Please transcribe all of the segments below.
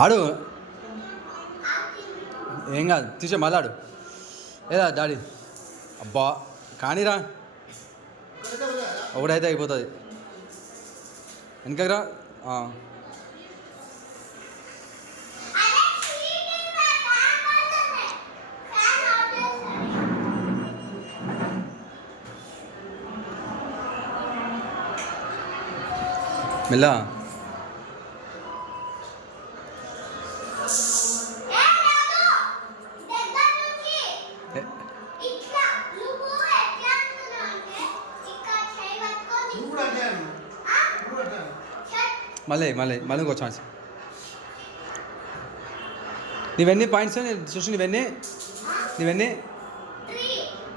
ఆడు ఏం కాదు తీసే మళ్ళీ ఆడు ఏదా డాడీ అబ్బా కానీరా ఒకటైతే అయిపోతుంది వెనకరా మెల్ల మళ్ళీ మళ్ళీ మళ్ళీ ఇంకో ఛాన్స్ నీవన్నీ పాయింట్స్ చూసి నీవన్నీ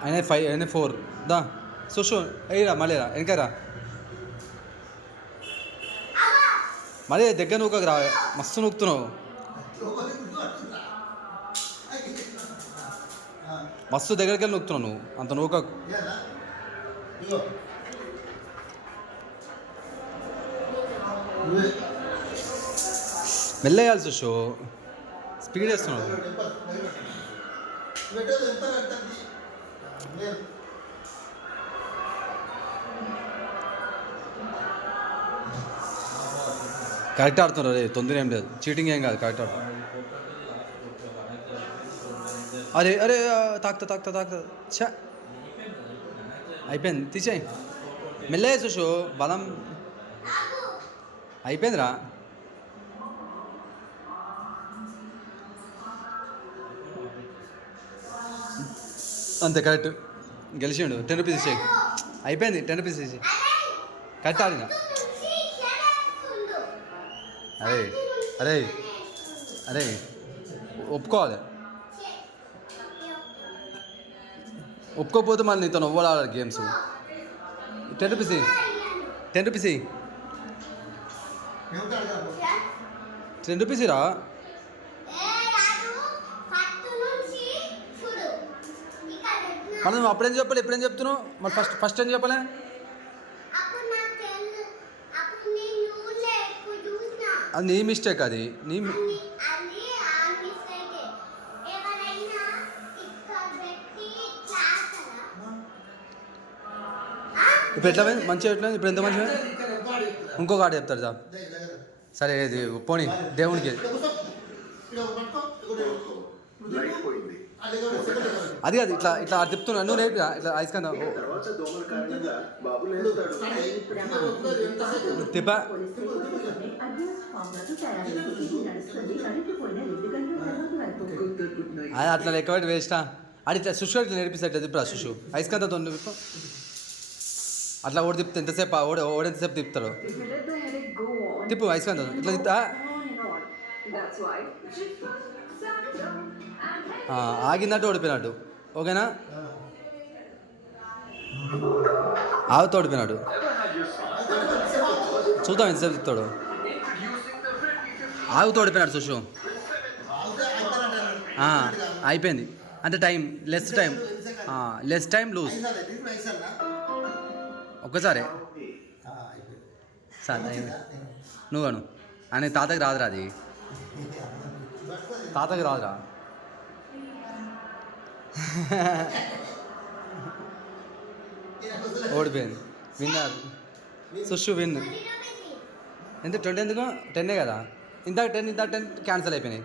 ఆయన 5 ఆయన 4 దా చూసు అయ్యిరా మళ్ళీ రా వెనకరా మళ్ళీ దగ్గర నూకకు రా మస్తు నూకుతున్నావు మస్తు దగ్గరికి వెళ్ళి నూకుతున్నావు నువ్వు అంత నూకకు మెల్లగాలి చూసు స్పీడ్ వేస్తున్నావు కరెక్ట్ ఆడుతున్నారు రే తొందర ఏం లేదు చీటింగ్ ఏం కాదు కరెక్ట్ ఆడుతున్నారు అరే అరే తాకుతా చా అయిపోయింది తీసేయి మెల్లగా చూసు బలం అయిపోయిందిరా అంతే కరెక్ట్ గెలిచిండు 10 రూపీస్ ఇచ్చేయి అయిపోయింది 10 రూపీస్ ఇచ్చి కరెక్ట్ ఆడినా అరే అరే అరే ఒప్పుకోవాలి ఒప్పుకోకపోతే మళ్ళీ నీతో నవ్వాలి ఆడాలి గేమ్స్ 10 రూపీస్ 10 రూపీస్ 10 రూపీస్ రా మనం నువ్వు అప్పుడేం చెప్పాలి ఎప్పుడేం చెప్తున్నావు మరి ఫస్ట్ ఏం చెప్పలే అది నీ మిస్టేక్ అది నీ ఇప్పుడు ఎట్లా మంచిగా ఎట్లా ఇప్పుడు ఎంత మంచిగా ఇంకొక ఆట చెప్తారు సార్ సరే ఇది పోనీ దేవునికి అది కాదు ఇట్లా ఇట్లా చెప్తున్నా నువ్వు నేర్పి ఇట్లా ఐస్కాన్ తిప్పా అది అట్లా లెక్క పెట్టి వేస్టా అది ఇట్లా సుషు ఇట్లా నేర్పిస్తాడు తిప్పురా సుషు ఐస్కాంత తిప్పు అట్లా ఓడి తిప్పితే ఎంతసేపు ఓడెంతసేపు తిప్పుతాడు తిప్పు ఐస్కాంత ఇట్లా తిప్పుతా ఆగిందంటే ఓడిపోయినట్టు ఓకేనా ఆవుతో ఓడిపోయినాడు చూద్దాం ఎంతసేపు తిప్పుతాడు ఆవుతో ఓడిపోయినాడు సుషు అయిపోయింది అంటే లెస్ టైం లూజ్ ఒక్కసారే సార్ నువ్వు అను అని తాతకి రాదురా అది తాతకి రాదురా ఓడిపోయింది విన్నారు సుషు విన్ ఎంత 20 ఎందుకు 10 కదా ఇందాక 10 క్యాన్సిల్ అయిపోయినాయి